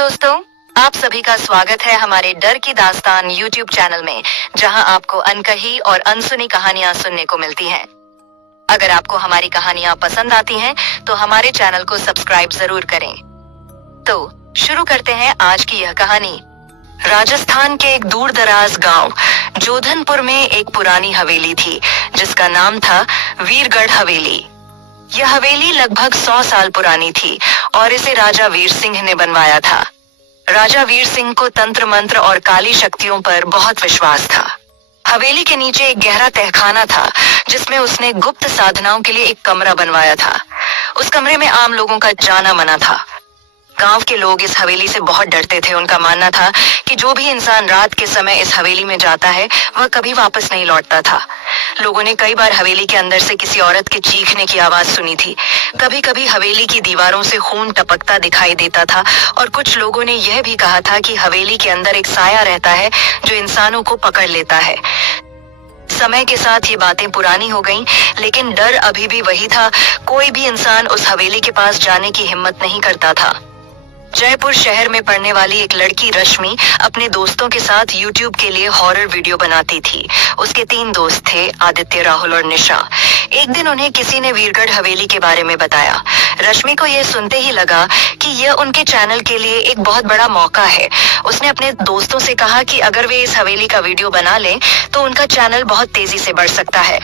दोस्तों, आप सभी का स्वागत है हमारे डर की दास्तान यूट्यूब चैनल में, जहां आपको अनकही और अनसुनी कहानियां सुनने को मिलती हैं। अगर आपको हमारी कहानियां पसंद आती हैं, तो हमारे चैनल को सब्सक्राइब जरूर करें। तो शुरू करते हैं आज की यह कहानी। राजस्थान के एक दूर दराज गाँव जोधनपुर में एक पुरानी हवेली थी, जिसका नाम था वीरगढ़ हवेली। यह हवेली लगभग 100 साल पुरानी थी और इसे राजा वीर सिंह ने बनवाया था। राजा वीर सिंह को तंत्र मंत्र और काली शक्तियों पर बहुत विश्वास था। हवेली के नीचे एक गहरा तहखाना था, जिसमें उसने गुप्त साधनाओं के लिए एक कमरा बनवाया था। उस कमरे में आम लोगों का जाना मना था। गांव के लोग इस हवेली से बहुत डरते थे। उनका मानना था कि जो भी इंसान रात के समय इस हवेली में जाता है, वह कभी वापस नहीं लौटता था। लोगों ने कई बार हवेली के अंदर से किसी औरत के चीखने की आवाज सुनी थी। कभी कभी हवेली की दीवारों से खून टपकता दिखाई देता था और कुछ लोगों ने यह भी कहा था कि हवेली के अंदर एक साया रहता है जो इंसानों को पकड़ लेता है। समय के साथ ये बातें पुरानी हो गईं, लेकिन डर अभी भी वही था। कोई भी इंसान उस हवेली के पास जाने की हिम्मत नहीं करता था। जयपुर शहर में पढ़ने वाली एक लड़की रश्मि अपने दोस्तों के साथ YouTube के लिए हॉरर वीडियो बनाती थी। उसके 3 दोस्त थे, आदित्य, राहुल और निशा। एक दिन उन्हें किसी ने वीरगढ़ हवेली के बारे में बताया। रश्मि को यह सुनते ही लगा कि यह उनके चैनल के लिए एक बहुत बड़ा मौका है। उसने अपने दोस्तों से कहा कि अगर वे इस हवेली का वीडियो बना लें, तो उनका चैनल बहुत तेजी से बढ़ सकता है।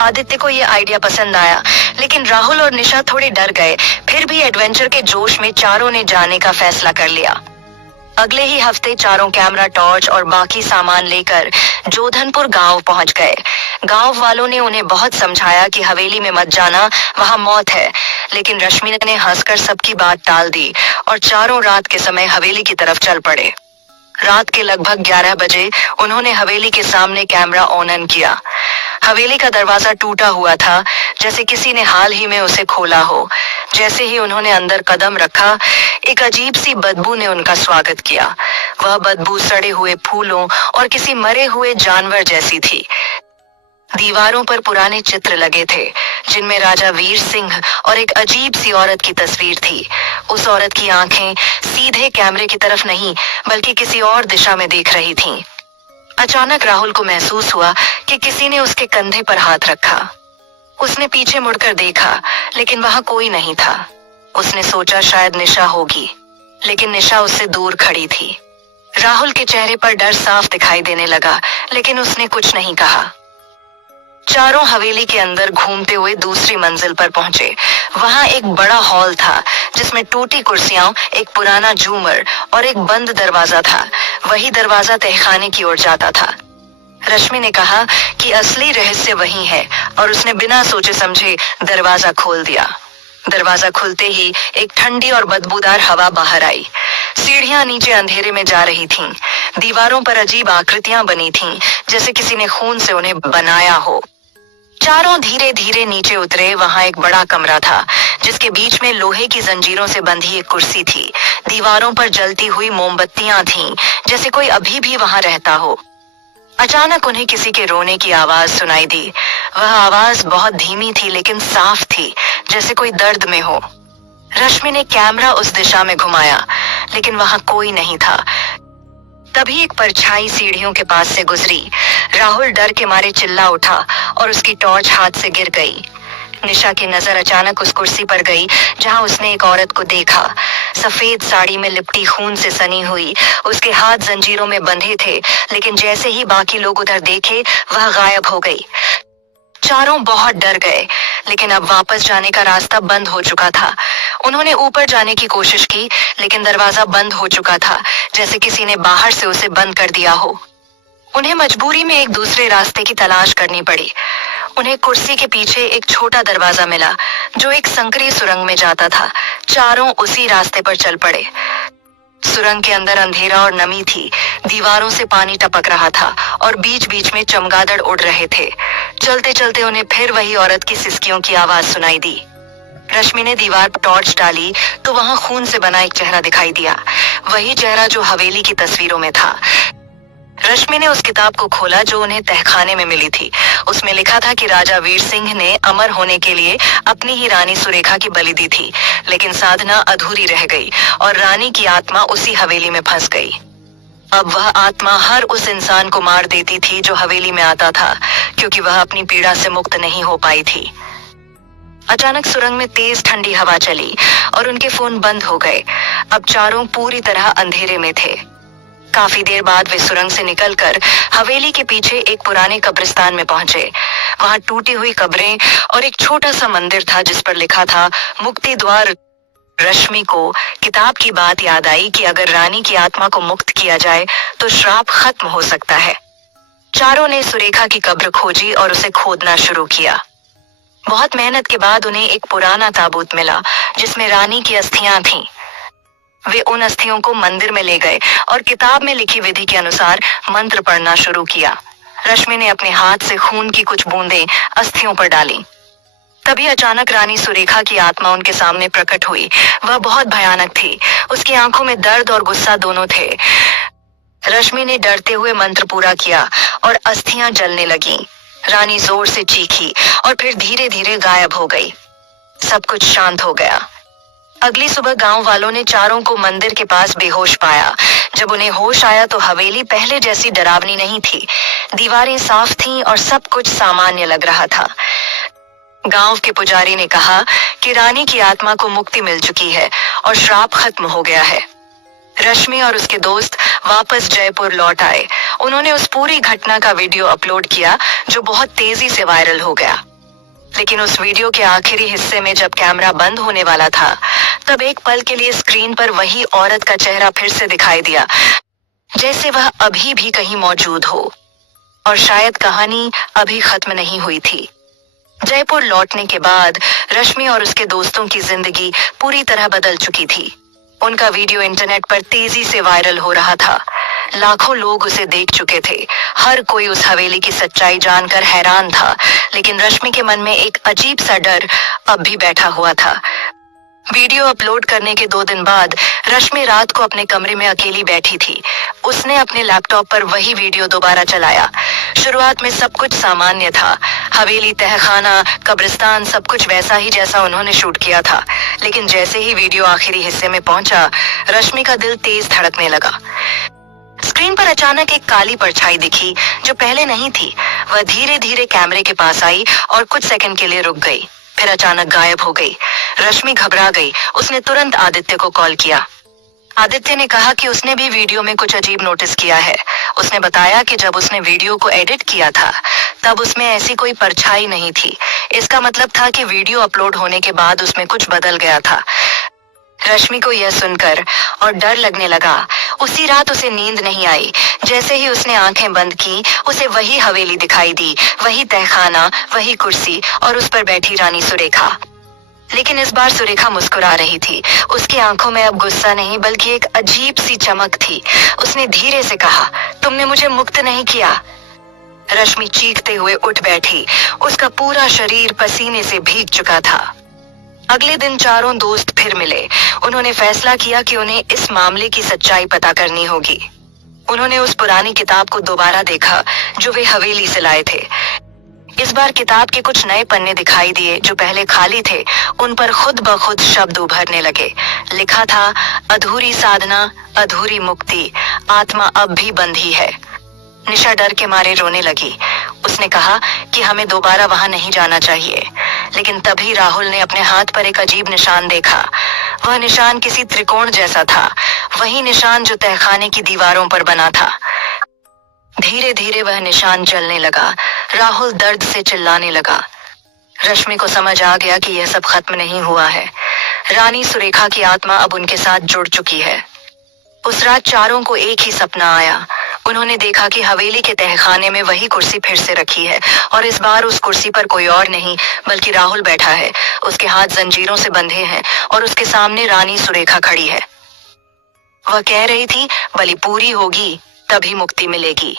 आदित्य को यह आइडिया पसंद आया, लेकिन राहुल और निशा थोड़े डर गए। फिर भी एडवेंचर के जोश में चारों ने जाने का फैसला कर लिया। अगले ही हफ्ते चारों कैमरा, टॉर्च और बाकी सामान लेकर जोधनपुर गांव पहुंच गए। गांव वालों ने उन्हें बहुत समझाया कि हवेली में मत जाना, वहां मौत है। लेकिन रश्मि ने हंसकर सबकी बात टाल दी और चारों रात के समय हवेली की तरफ चल पड़े। रात के लगभग 11 बजे उन्होंने हवेली के सामने कैमरा ऑन किया। हवेली का दरवाजा टूटा हुआ था, जैसे किसी ने हाल ही में उसे खोला हो। जैसे ही उन्होंने अंदर कदम रखा, एक अजीब सी बदबू ने उनका स्वागत किया। वह बदबू सड़े हुए फूलों और किसी मरे हुए जानवर जैसी थी। दीवारों पर पुराने चित्र लगे थे, जिनमें राजा वीर सिंह और एक अजीब सी औरत की तस्वीर थी। उस औरत की आंखें सीधे कैमरे की तरफ नहीं, बल्कि किसी और दिशा में देख रही थीं। अचानक राहुल को महसूस हुआ कि किसी ने उसके कंधे पर हाथ रखा। उसने पीछे मुड़कर देखा, लेकिन वहां कोई नहीं था। उसने सोचा शायद निशा होगी, लेकिन निशा उससे दूर खड़ी थी। राहुल के चेहरे पर डर साफ दिखाई देने लगा, लेकिन उसने कुछ नहीं कहा। चारों हवेली के अंदर घूमते हुए दूसरी मंजिल पर पहुंचे। वहां एक बड़ा हॉल था, जिसमें टूटी कुर्सियां, एक पुराना झूमर और एक बंद दरवाजा था। वही दरवाजा तहखाने की ओर जाता था। रश्मि ने कहा कि असली रहस्य वही है, और उसने बिना सोचे समझे दरवाजा खोल दिया। दरवाजा खुलते ही एक ठंडी और बदबूदार हवा बाहर आई। सीढ़ियां नीचे अंधेरे में जा रही थीं। दीवारों पर अजीब आकृतियां बनी थीं, जैसे किसी ने खून से उन्हें बनाया हो। चारों धीरे धीरे नीचे उतरे। वहां एक बड़ा कमरा था, जिसके बीच में लोहे की जंजीरों से बंधी एक कुर्सी थी। दीवारों पर जलती हुई मोमबत्तियां थीं, जैसे कोई अभी भी वहां रहता हो। अचानक उन्हें किसी के रोने की आवाज सुनाई दी। वह आवाज बहुत धीमी थी, लेकिन साफ थी, जैसे कोई दर्द में हो। रश्मि ने कैमरा उस दिशा में घुमाया, लेकिन वहां कोई नहीं था। तभी एक परछाई सीढ़ियों के पास से गुजरी। राहुल डर के मारे चिल्ला उठा और उसकी टॉर्च हाथ से गिर गई। निशा की नजर अचानक उस कुर्सी पर गई, जहां उसने एक औरत को देखा। सफेद साड़ी में लिपटी, खून से सनी हुई। उसके हाथ जंजीरों में बंधे थे, लेकिन जैसे ही बाकी लोग उधर देखे, वह गायब हो गई। चारों बहुत डर गए, लेकिन अब वापस जाने का रास्ता बंद हो चुका था। उन्होंने ऊपर जाने की कोशिश की, लेकिन दरवाजा बंद हो चुका था, जैसे किसी ने बाहर से उसे बंद कर दिया हो। उन्हें मजबूरी में एक दूसरे रास्ते की तलाश करनी पड़ी। उन्हें कुर्सी के पीछे एक छोटा दरवाजा मिला, जो एक संकरी सुरंग में जाता था। चारों उसी रास्ते पर चल पड़े। सुरंग के अंदर अंधेरा और नमी थी। दीवारों से पानी टपक रहा था और बीच बीच में चमगादड़ उड़ रहे थे। चलते चलते उन्हें फिर वही औरत की सिसकियों की आवाज सुनाई दी। रश्मि ने दीवार पर टॉर्च डाली, तो वहां खून से बना एक चेहरा दिखाई दिया। वही चेहरा जो हवेली की तस्वीरों में था। रश्मि ने उस किताब को खोला जो उन्हें तहखाने में मिली थी। उसमें लिखा था कि राजा वीर सिंह ने अमर होने के लिए अपनी ही रानी सुरेखा की बलि दी थी, लेकिन साधना अधूरी रह गई और रानी की आत्मा उसी हवेली में फंस गई। अब वह आत्मा हर उस इंसान को मार देती थी जो हवेली में आता था, क्योंकि वह अपनी पीड़ा से मुक्त नहीं हो पाई थी। अचानक सुरंग में तेज ठंडी हवा चली और उनके फोन बंद हो गए। अब चारों पूरी तरह अंधेरे में थे। काफी देर बाद वे सुरंग से निकलकर हवेली के पीछे एक पुराने कब्रिस्तान में पहुंचे। वहां टूटी हुई कब्रें और एक छोटा सा मंदिर था जिस पर लिखा था मुक्ति द्वार। रश्मि को किताब की बात याद आई कि अगर रानी की आत्मा को मुक्त किया जाए तो श्राप खत्म हो सकता है। चारों ने सुरेखा की कब्र खोजी और उसे खोदना शुरू किया। बहुत मेहनत के बाद उन्हें एक पुराना ताबूत मिला जिसमें रानी की अस्थियां थीं। वे उन अस्थियों को मंदिर में ले गए और किताब में लिखी विधि के अनुसार मंत्र पढ़ना शुरू किया। रश्मि ने अपने हाथ से खून की कुछ बूंदें अस्थियों पर डाली। तभी अचानक रानी सुरेखा की आत्मा उनके सामने प्रकट हुई। वह बहुत भयानक थी। उसकी आंखों में दर्द और गुस्सा दोनों थे। रश्मि ने डरते हुए मंत्र पूरा किया और अस्थियां जलने लगीं। रानी जोर से चीखी और फिर धीरे धीरे गायब हो गई। सब कुछ शांत हो गया। अगली सुबह गांव वालों ने चारों को मंदिर के पास बेहोश पाया। जब उन्हें होश आया तो हवेली पहले जैसी डरावनी नहीं थी। दीवारें साफ थीं और सब कुछ सामान्य लग रहा था। गांव के पुजारी ने कहा कि रानी की आत्मा को मुक्ति मिल चुकी है और श्राप खत्म हो गया है। रश्मि और उसके दोस्त वापस जयपुर लौट आए। उन्होंने उस पूरी घटना का वीडियो अपलोड किया जो बहुत तेजी से वायरल हो गया। लेकिन उस वीडियो के आखिरी हिस्से में जब कैमरा बंद होने वाला था तब एक पल के लिए स्क्रीन पर वही औरत का चेहरा फिर से दिखाई दिया, जैसे वह अभी भी कहीं मौजूद हो और शायद कहानी अभी खत्म नहीं हुई थी। जयपुर लौटने के बाद रश्मि और उसके दोस्तों की जिंदगी पूरी तरह बदल चुकी थी। उनका वीडियो इंटरनेट पर तेजी से वायरल हो रहा था। लाखों लोग उसे देख चुके थे। हर कोई उस हवेली की सच्चाई जानकर हैरान था, लेकिन रश्मि के मन में एक अजीब सा डर अब भी बैठा हुआ था। वीडियो अपलोड करने के 2 दिन बाद रश्मि रात को अपने कमरे में अकेली बैठी थी। उसने अपने लैपटॉप पर वही वीडियो दोबारा चलाया। शुरुआत में सब कुछ सामान्य था। हवेली, तहखाना, कब्रिस्तान, सब कुछ वैसा ही जैसा उन्होंने शूट किया था। लेकिन जैसे ही वीडियो आखिरी हिस्से में पहुंचा, रश्मि का दिल तेज धड़कने लगा। स्क्रीन पर अचानक एक काली परछाई दिखी जो पहले नहीं थी। वह धीरे धीरे कैमरे के पास आई और कुछ सेकंड के लिए रुक गई, फिर अचानक गायब हो गई। रश्मि घबरा गई। उसने तुरंत आदित्य को कॉल किया। आदित्य ने कहा कि उसने भी वीडियो में कुछ अजीब नोटिस किया है। उसने बताया कि जब उसने वीडियो को एडिट किया था तब उसमें ऐसी कोई परछाई नहीं थी। इसका मतलब था कि वीडियो अपलोड होने के बाद उसमें कुछ बदल गया था। रश्मि को यह सुनकर और डर लगने लगा। उसी रात उसे नींद नहीं आई। जैसे ही उसने आंखें बंद की, उसे वही हवेली दिखाई दी, वही तहखाना, वही कुर्सी और उस पर बैठी रानी सुरेखा। लेकिन इस बार सुरेखा मुस्कुरा रही थी। उसकी आंखों में अब गुस्सा नहीं बल्कि एक अजीब सी चमक थी। उसने धीरे से कहा, तुमने मुझे मुक्त नहीं किया। रश्मि चीखते हुए उठ बैठी। उसका पूरा शरीर पसीने से भीग चुका था। अगले दिन चारों दोस्त फिर मिले। उन्होंने फैसला किया कि उन्हें इस मामले की सच्चाई पता करनी होगी। उन्होंने उस पुरानी किताब को दोबारा देखा जो वे हवेली से लाए थे। इस बार किताब के कुछ नए पन्ने दिखाई दिए जो पहले खाली थे। उन पर खुद ब खुद शब्द उभरने लगे। लिखा था, अधूरी साधना, अधूरी मुक्ति, आत्मा अब भी बंधी है। निशा डर के मारे रोने लगी। उसने कहा कि हमें दोबारा वहां नहीं जाना चाहिए। लेकिन तभी राहुल ने अपने हाथ पर एक अजीब निशान देखा। वह निशान किसी त्रिकोण जैसा था, वही निशान जो तहखाने की दीवारों पर बना था। धीरे धीरे वह निशान जलने लगा। राहुल दर्द से चिल्लाने लगा। रश्मि को समझ आ गया कि यह सब खत्म नहीं हुआ है। रानी सुरेखा की आत्मा अब उनके साथ जुड़ चुकी है। उस रात चारों को एक ही सपना आया। उन्होंने देखा कि हवेली के तहखाने में वही कुर्सी फिर से रखी है और इस बार उस कुर्सी पर कोई और नहीं बल्कि राहुल बैठा है। उसके हाथ जंजीरों से बंधे हैं और उसके सामने रानी सुरेखा खड़ी है। वह कह रही थी, बलि पूरी होगी तभी मुक्ति मिलेगी।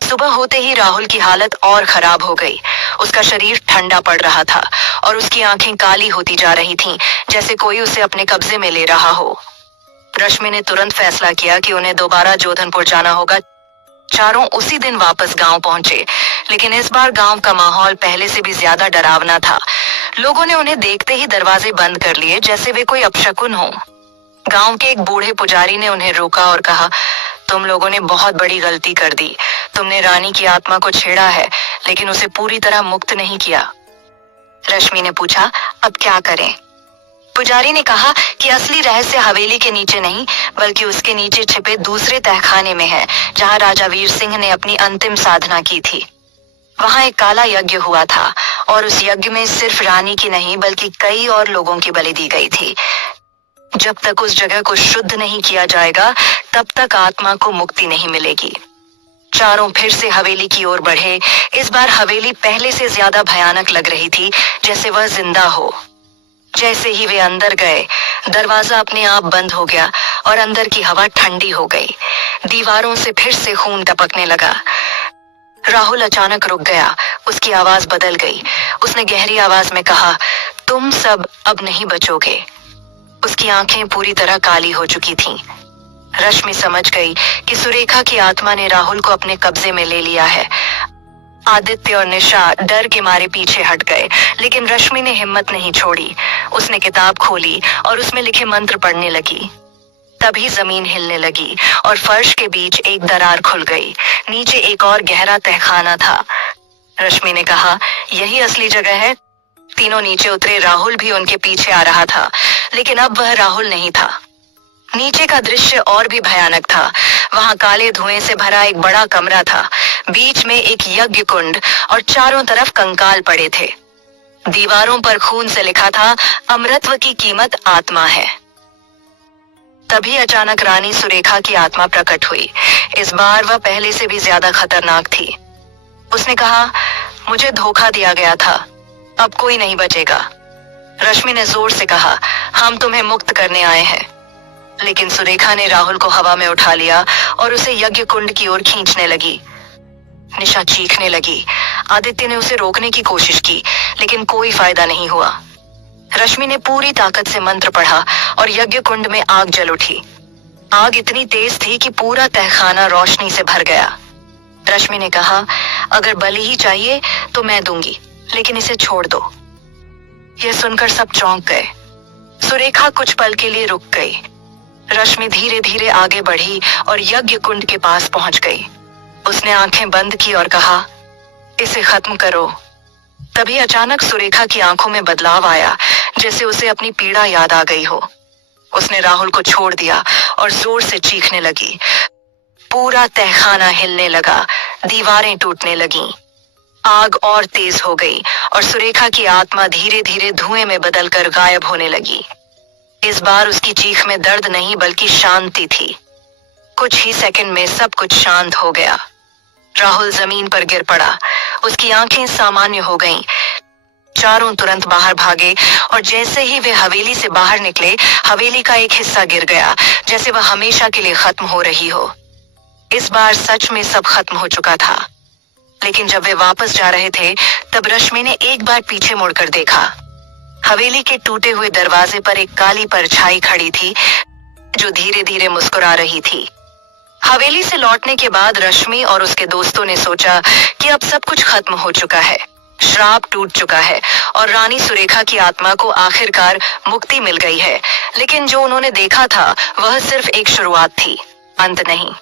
सुबह होते ही राहुल की हालत और खराब हो गई। उसका शरीर ठंडा पड़ रहा था और उसकी आंखें काली होती जा रही थीं, जैसे कोई उसे अपने कब्जे में ले रहा हो। रश्मि ने तुरंत फैसला किया कि उन्हें दोबारा जोधनपुर जाना होगा। चारों उसी दिन वापस गांव पहुंचे, लेकिन इस बार गांव का माहौल पहले से भी ज्यादा डरावना था। लोगों ने उन्हें देखते ही दरवाजे बंद कर लिए, जैसे वे कोई अपशकुन हो। गांव के एक बूढ़े पुजारी ने उन्हें रोका और कहा, तुम लोगों ने बहुत बड़ी गलती कर दी। तुमने रानी की आत्मा को छेड़ा है, लेकिन उसे पूरी तरह मुक्त नहीं किया। रश्मि ने पूछा, अब क्या करें? पुजारी ने कहा कि असली रहस्य हवेली के नीचे नहीं, बल्कि उसके नीचे छिपे दूसरे तहखाने में है, जहां राजा वीर सिंह ने अपनी अंतिम साधना की थी। वहां एक काला यज्ञ हुआ था और उस यज्ञ में सिर्फ रानी की नहीं बल्कि कई और लोगों की बलि दी गई थी। जब तक उस जगह को शुद्ध नहीं किया जाएगा, तब तक आत्मा को मुक्ति नहीं मिलेगी। चारों फिर से हवेली की ओर बढ़े। इस बार हवेली पहले से ज्यादा भयानक लग रही थी, जैसे वह जिंदा हो। जैसे ही वे अंदर गए, दरवाजा अपने आप बंद हो गया और अंदर की हवा ठंडी हो गई। दीवारों से फिर से खून टपकने लगा। राहुल अचानक रुक गया। उसकी आवाज बदल गई। उसने गहरी आवाज में कहा, तुम सब अब नहीं बचोगे। उसकी आंखें पूरी तरह काली हो चुकी थीं। रश्मि समझ गई कि सुरेखा की आत्मा ने राहुल को अपने कब्जे में ले लिया है। आदित्य और निशा डर के मारे पीछे हट गए, लेकिन रश्मि ने हिम्मत नहीं छोड़ी। उसने किताब खोली और उसमें लिखे मंत्र पढ़ने लगी। तभी जमीन हिलने लगी और फर्श के बीच एक दरार खुल गई। नीचे एक और गहरा तहखाना था। रश्मि ने कहा, यही असली जगह है। तीनों नीचे उतरे। राहुल भी उनके पीछे आ रहा था, लेकिन अब वह राहुल नहीं था। नीचे का दृश्य और भी भयानक था। वहां काले धुएं से भरा एक बड़ा कमरा था। बीच में एक यज्ञ कुंड और चारों तरफ कंकाल पड़े थे। दीवारों पर खून से लिखा था, अमरत्व की कीमत आत्मा है। तभी अचानक रानी सुरेखा की आत्मा प्रकट हुई। इस बार वह पहले से भी ज्यादा खतरनाक थी। उसने कहा, मुझे धोखा दिया गया था, अब कोई नहीं बचेगा। रश्मि ने जोर से कहा, हम तुम्हें मुक्त करने आए हैं। लेकिन सुरेखा ने राहुल को हवा में उठा लिया और उसे यज्ञ कुंड की ओर खींचने लगी। निशा चीखने लगी। आदित्य ने उसे रोकने की कोशिश की, लेकिन कोई फायदा नहीं हुआ। रश्मि ने पूरी ताकत से मंत्र पढ़ा और यज्ञ कुंड में आग जल उठी। आग इतनी तेज थी कि पूरा तहखाना रोशनी से भर गया। रश्मि ने कहा, अगर बलि ही चाहिए तो मैं दूंगी, लेकिन इसे छोड़ दो। यह सुनकर सब चौंक गए। सुरेखा कुछ पल के लिए रुक गई। रश्मि धीरे धीरे आगे बढ़ी और यज्ञ कुंड के पास पहुंच गई। उसने आंखें बंद की और कहा, इसे खत्म करो। तभी अचानक सुरेखा की आंखों में बदलाव आया, जैसे उसे अपनी पीड़ा याद आ गई हो। उसने राहुल को छोड़ दिया और जोर से चीखने लगी। पूरा तहखाना हिलने लगा, दीवारें टूटने लगीं। आग और तेज हो गई और सुरेखा की आत्मा धीरे धीरे धुएं में बदलकर गायब होने लगी। इस बार उसकी चीख में दर्द नहीं बल्कि शांति थी। कुछ ही सेकंड में सब कुछ शांत हो गया। राहुल जमीन पर गिर पड़ा। उसकी आंखें सामान्य हो गईं। चारों तुरंत बाहर भागे और जैसे ही वे हवेली से बाहर निकले, हवेली का एक हिस्सा गिर गया, जैसे वह हमेशा के लिए खत्म हो रही हो। इस बार सच में सब खत्म हो चुका था। लेकिन जब वे वापस जा रहे थे, तब रश्मि ने एक बार पीछे मुड़कर देखा। हवेली के टूटे हुए दरवाजे पर एक काली परछाई खड़ी थी, जो धीरे धीरे मुस्कुरा रही थी। हवेली से लौटने के बाद रश्मि और उसके दोस्तों ने सोचा कि अब सब कुछ खत्म हो चुका है, श्राप टूट चुका है और रानी सुरेखा की आत्मा को आखिरकार मुक्ति मिल गई है। लेकिन जो उन्होंने देखा था वह सिर्फ एक शुरुआत थी, अंत नहीं।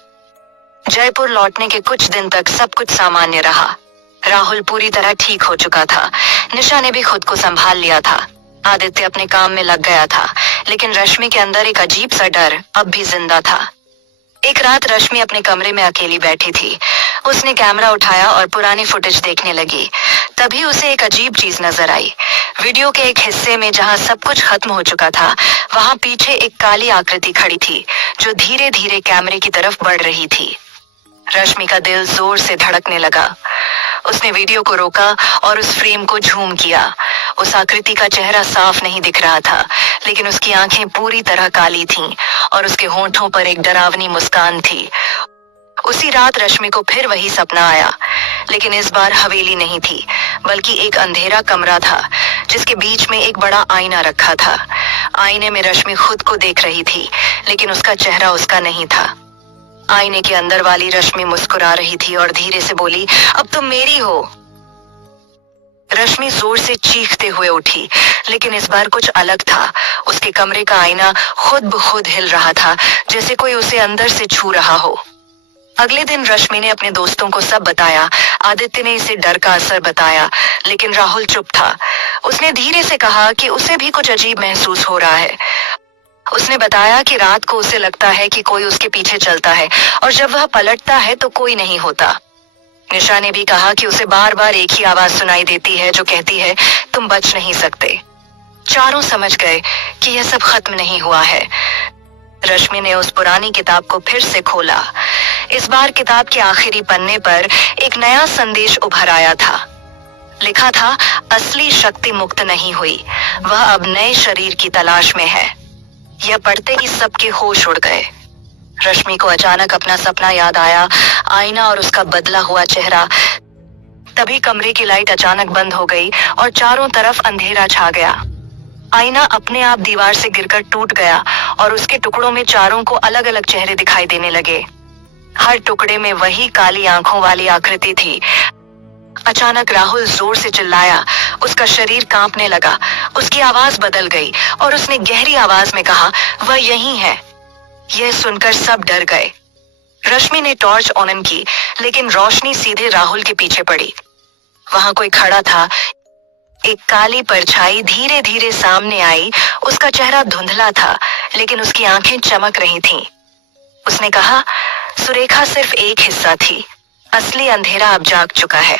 जयपुर लौटने के कुछ दिन तक सब कुछ सामान्य रहा। राहुल पूरी तरह ठीक हो चुका था। निशा ने भी खुद को संभाल लिया था। आदित्य अपने काम में लग गया था, लेकिन रश्मि के अंदर एक अजीब सा डर अब भी जिंदा था। एक रात रश्मि अपने कमरे में अकेली बैठी थी। उसने कैमरा उठाया और पुरानी फुटेज देखने लगी। तभी उसे एक अजीब चीज नजर आई। वीडियो के एक हिस्से में जहां सब कुछ खत्म हो चुका था, वहां पीछे एक काली आकृति खड़ी थी, जो धीरे धीरे कैमरे की तरफ बढ़ रही थी। रश्मि का दिल जोर से धड़कने लगा। उसने वीडियो को रोका और उस फ्रेम को झूम किया। उस आकृति का चेहरा साफ नहीं दिख रहा था, लेकिन उसकी आंखें पूरी तरह काली थीं और उसके होंठों पर एक डरावनी मुस्कान थी। उसी रात रश्मि को फिर वही सपना आया, लेकिन इस बार हवेली नहीं थी, बल्कि एक अंधेरा कमरा था, जिसके बीच में एक बड़ा आईना रखा था। आईने में रश्मि खुद को देख रही थी, लेकिन उसका चेहरा उसका नहीं था। आईने के अंदर वाली रश्मि मुस्कुरा रही थी और धीरे से बोली, अब तुम मेरी हो। रश्मि जोर से चीखते हुए उठी, लेकिन इस बार कुछ अलग था। उसके कमरे का आईना खुद ब खुद हिल रहा था, जैसे कोई उसे अंदर से छू रहा हो। अगले दिन रश्मि ने अपने दोस्तों को सब बताया। आदित्य ने इसे डर का असर बताया, लेकिन राहुल चुप था। उसने धीरे से कहा कि उसे भी कुछ अजीब महसूस हो रहा है। उसने बताया कि रात को उसे लगता है कि कोई उसके पीछे चलता है, और जब वह पलटता है तो कोई नहीं होता। निशा ने भी कहा कि उसे बार बार एक ही आवाज सुनाई देती है जो कहती है, तुम बच नहीं सकते। चारों समझ गए कि यह सब खत्म नहीं हुआ है। रश्मि ने उस पुरानी किताब को फिर से खोला। इस बार किताब के आखिरी पन्ने पर एक नया संदेश उभर आया था। लिखा था, असली शक्ति मुक्त नहीं हुई, वह अब नए शरीर की तलाश में है। यह पढ़ते ही सबके होश उड़ गए। रश्मि को अचानक अपना सपना याद आया, आईना और उसका बदला हुआ चेहरा। तभी कमरे की लाइट अचानक बंद हो गई और चारों तरफ अंधेरा छा गया। आईना अपने आप दीवार से गिरकर टूट गया और उसके टुकड़ों में चारों को अलग अलग चेहरे दिखाई देने लगे। हर टुकड़े में वही काली आंखों वाली आकृति थी। अचानक राहुल जोर से चिल्लाया, उसका शरीर कांपने लगा। उसकी आवाज बदल गई और उसने गहरी आवाज में कहा, वह यही है। यह सुनकर सब डर गए। रश्मि ने टॉर्च ऑन की, लेकिन रोशनी सीधे राहुल के पीछे पड़ी। वहां कोई खड़ा था। एक काली परछाई धीरे धीरे सामने आई। उसका चेहरा धुंधला था, लेकिन उसकी आंखें चमक रही थीं। उसने कहा, सुरेखा सिर्फ एक हिस्सा थी, असली अंधेरा अब जाग चुका है।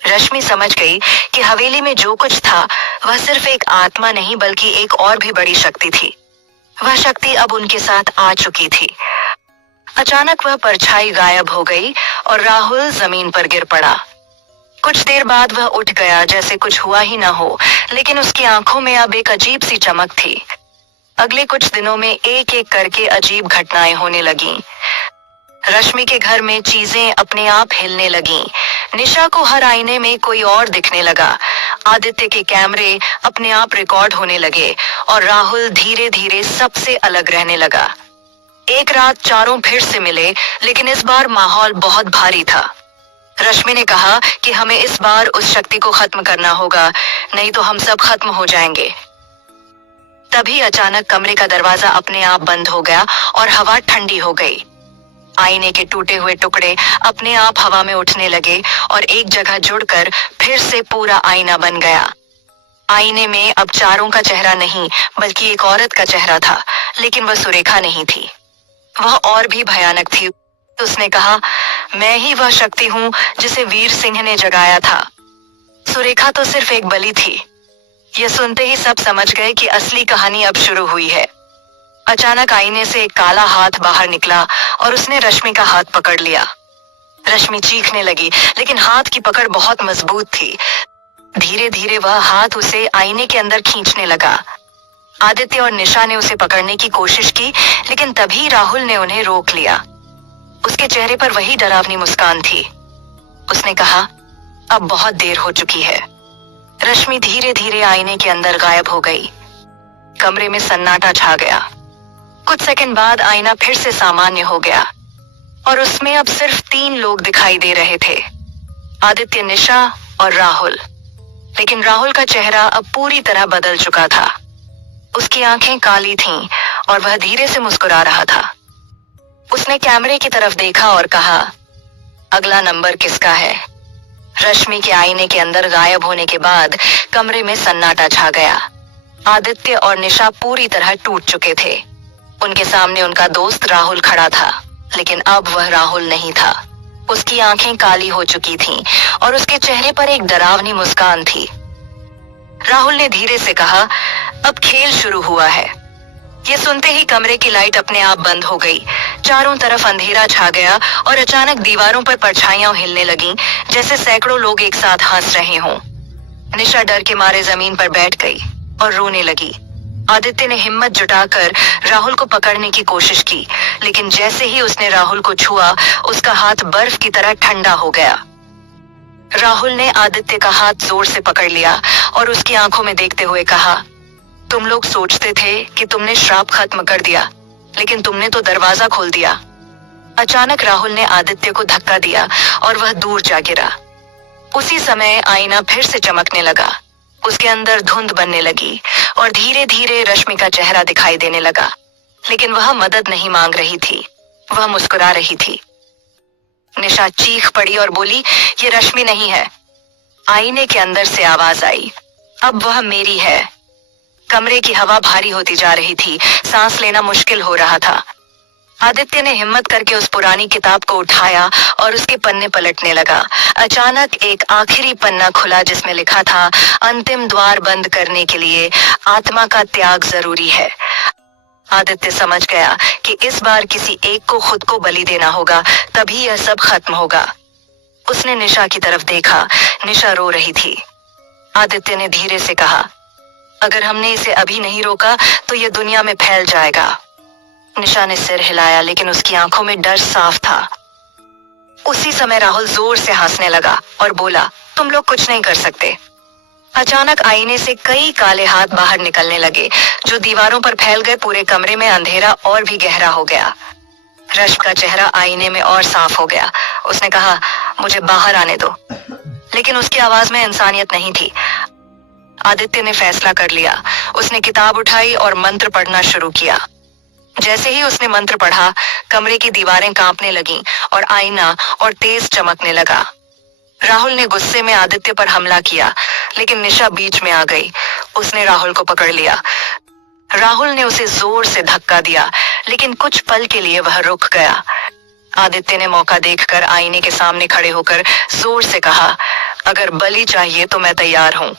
रश्मि समझ गई कि हवेली में जो कुछ था वह सिर्फ एक आत्मा नहीं बल्कि एक और भी बड़ी शक्ति थी। वह शक्ति अब उनके साथ आ चुकी थी। अचानक वह परछाई गायब हो गई और राहुल जमीन पर गिर पड़ा। कुछ देर बाद वह उठ गया जैसे कुछ हुआ ही ना हो, लेकिन उसकी आंखों में अब एक अजीब सी चमक थी। अगले कुछ दिनों में एक एक करके अजीब घटनाएं होने लगीं। रश्मि के घर में चीजें अपने आप हिलने लगीं। निशा को हर आईने में कोई और दिखने लगा। आदित्य के कैमरे अपने आप रिकॉर्ड होने लगे और राहुल धीरे धीरे सबसे अलग रहने लगा। एक रात चारों फिर से मिले, लेकिन इस बार माहौल बहुत भारी था। रश्मि ने कहा कि हमें इस बार उस शक्ति को खत्म करना होगा, नहीं तो हम सब खत्म हो जाएंगे। तभी अचानक कमरे का दरवाजा अपने आप बंद हो गया और हवा ठंडी हो गई। आईने के टूटे हुए टुकड़े अपने आप हवा में उठने लगे और एक जगह जुड़कर फिर से पूरा आईना बन गया। आईने में अब चारों का चेहरा नहीं बल्कि एक औरत का चेहरा था, लेकिन वह सुरेखा नहीं थी। वह और भी भयानक थी। उसने कहा, मैं ही वह शक्ति हूँ जिसे वीर सिंह ने जगाया था। सुरेखा तो सिर्फ एक बलि थी। यह सुनते ही सब समझ गए कि असली कहानी अब शुरू हुई है। अचानक आईने से एक काला हाथ बाहर निकला और उसने रश्मि का हाथ पकड़ लिया। रश्मि चीखने लगी, लेकिन हाथ की पकड़ बहुत मजबूत थी। धीरे धीरे वह हाथ उसे आईने के अंदर खींचने लगा। आदित्य और निशा ने उसे पकड़ने की कोशिश की, लेकिन तभी राहुल ने उन्हें रोक लिया। उसके चेहरे पर वही डरावनी मुस्कान थी। उसने कहा, अब बहुत देर हो चुकी है। रश्मि धीरे धीरे आईने के अंदर गायब हो गई। कमरे में सन्नाटा छा गया। कुछ सेकंड बाद आईना फिर से सामान्य हो गया और उसमें अब सिर्फ 3 लोग दिखाई दे रहे थे, आदित्य, निशा और राहुल। लेकिन राहुल का चेहरा अब पूरी तरह बदल चुका था। उसकी आंखें काली थीं और वह धीरे से मुस्कुरा रहा था। उसने कैमरे की तरफ देखा और कहा, अगला नंबर किसका है? रश्मि के आईने के अंदर गायब होने के बाद कमरे में सन्नाटा छा गया। आदित्य और निशा पूरी तरह टूट चुके थे। उनके सामने उनका दोस्त राहुल खड़ा था, लेकिन अब वह राहुल नहीं था। उसकी आंखें काली हो चुकी थीं और उसके चेहरे पर एक डरावनी मुस्कान थी। राहुल ने धीरे से कहा, अब खेल शुरू हुआ है। ये सुनते ही कमरे की लाइट अपने आप बंद हो गई। चारों तरफ अंधेरा छा गया और अचानक दीवारों पर परछाइयां हिलने लगीं, जैसे सैकड़ों लोग एक साथ हंस रहे हों। निशा डर के मारे जमीन पर बैठ गई और रोने लगी। आदित्य ने हिम्मत जुटाकर राहुल को पकड़ने की कोशिश की, लेकिन जैसे ही उसने राहुल को छुआ, उसका हाथ बर्फ की तरह ठंडा हो गया। राहुल ने आदित्य का हाथ जोर से पकड़ लिया और उसकी आंखों में देखते हुए कहा, तुम लोग सोचते थे कि तुमने श्राप खत्म कर दिया, लेकिन तुमने तो दरवाजा खोल दिया। अचानक राहुल ने आदित्य को धक्का दिया और वह दूर जा गिरा। उसी समय आईना फिर से चमकने लगा। उसके अंदर धुंध बनने लगी और धीरे धीरे रश्मि का चेहरा दिखाई देने लगा, लेकिन वह मदद नहीं मांग रही थी, वह मुस्कुरा रही थी। निशा चीख पड़ी और बोली, ये रश्मि नहीं है। आईने के अंदर से आवाज आई, अब वह मेरी है। कमरे की हवा भारी होती जा रही थी, सांस लेना मुश्किल हो रहा था। आदित्य ने हिम्मत करके उस पुरानी किताब को उठाया और उसके पन्ने पलटने लगा। अचानक एक आखिरी पन्ना खुला जिसमें लिखा था, अंतिम द्वार बंद करने के लिए आत्मा का त्याग जरूरी है। आदित्य समझ गया कि इस बार किसी एक को खुद को बलि देना होगा, तभी यह सब खत्म होगा। उसने निशा की तरफ देखा, निशा रो रही थी। आदित्य ने धीरे से कहा, अगर हमने इसे अभी नहीं रोका तो यह दुनिया में फैल जाएगा। निशा ने सिर हिलाया, लेकिन उसकी आंखों में डर साफ था। उसी समय राहुल जोर से हंसने लगा और बोला, तुम लोग कुछ नहीं कर सकते। अचानक आईने से कई काले हाथ बाहर निकलने लगे, जो दीवारों पर फैल गए। पूरे कमरे में अंधेरा और भी गहरा हो गया। रश्मि का चेहरा आईने में और साफ हो गया। उसने कहा, मुझे बाहर आने दो, लेकिन उसकी आवाज में इंसानियत नहीं थी। आदित्य ने फैसला कर लिया। उसने किताब उठाई और मंत्र पढ़ना शुरू किया। जैसे ही उसने मंत्र पढ़ा, कमरे की दीवारें कांपने लगीं और आईना और तेज चमकने लगा। राहुल ने गुस्से में आदित्य पर हमला किया, लेकिन निशा बीच में आ गई। उसने राहुल को पकड़ लिया। राहुल ने उसे जोर से धक्का दिया, लेकिन कुछ पल के लिए वह रुक गया। आदित्य ने मौका देखकर आईने के सामने खड़े होकर जोर से कहा, अगर बलि चाहिए तो मैं तैयार हूं।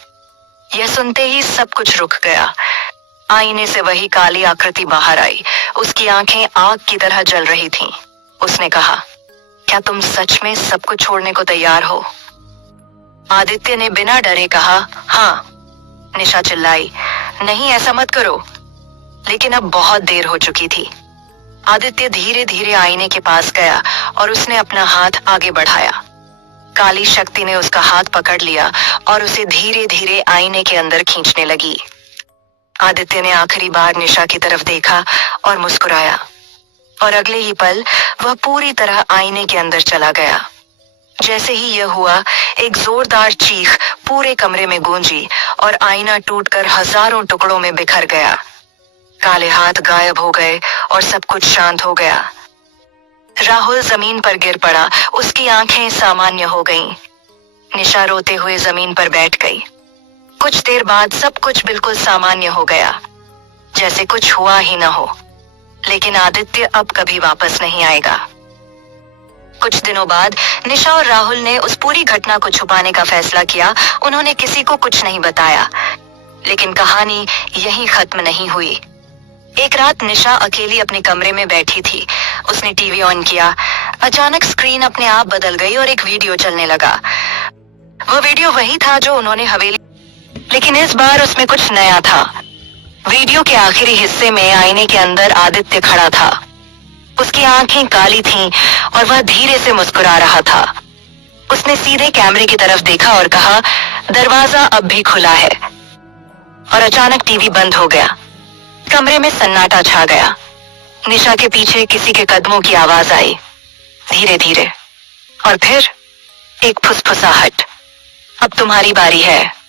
यह सुनते ही सब कुछ रुक गया। आईने से वही काली आकृति बाहर आई। उसकी आंखें आग की तरह जल रही थीं। उसने कहा, क्या तुम सच में सब कुछ छोड़ने को तैयार हो? आदित्य ने बिना डरे कहा, हाँ। निशा चिल्लाई, नहीं, ऐसा मत करो। लेकिन अब बहुत देर हो चुकी थी। आदित्य धीरे धीरे आईने के पास गया और उसने अपना हाथ आगे बढ़ाया। काली शक्ति ने उसका हाथ पकड़ लिया और उसे धीरे धीरे आईने के अंदर खींचने लगी। आदित्य ने आखिरी बार निशा की तरफ देखा और मुस्कुराया, और अगले ही पल वह पूरी तरह आईने के अंदर चला गया। जैसे ही यह हुआ, एक जोरदार चीख पूरे कमरे में गूंजी और आईना टूटकर हजारों टुकड़ों में बिखर गया। काले हाथ गायब हो गए और सब कुछ शांत हो गया। राहुल जमीन पर गिर पड़ा। उसकी आंखें सामान्य हो गईं। निशा रोते हुए जमीन पर बैठ गई। कुछ देर बाद सब कुछ बिल्कुल सामान्य हो गया, जैसे कुछ हुआ ही न हो। लेकिन आदित्य अब कभी वापस नहीं आएगा। कुछ दिनों बाद निशा और राहुल ने उस पूरी घटना को छुपाने का फैसला किया। उन्होंने किसी को कुछ नहीं बताया, लेकिन कहानी यहीं खत्म नहीं हुई। एक रात निशा अकेली अपने कमरे में बैठी थी। उसने टीवी ऑन किया। अचानक स्क्रीन अपने आप बदल गई और एक वीडियो चलने लगा। वह वीडियो वही था जो उन्होंने हवेली, लेकिन इस बार उसमें कुछ नया था। वीडियो के आखिरी हिस्से में आईने के अंदर आदित्य खड़ा था। उसकी आंखें काली थीं और वह धीरे से मुस्कुरा रहा था। उसने सीधे कैमरे की तरफ देखा और कहा, दरवाजा अब भी खुला है। और अचानक टीवी बंद हो गया। कमरे में सन्नाटा छा गया। निशा के पीछे किसी के कदमों की आवाज आई, धीरे धीरे, और फिर एक फुसफुसाहट, अब तुम्हारी बारी है।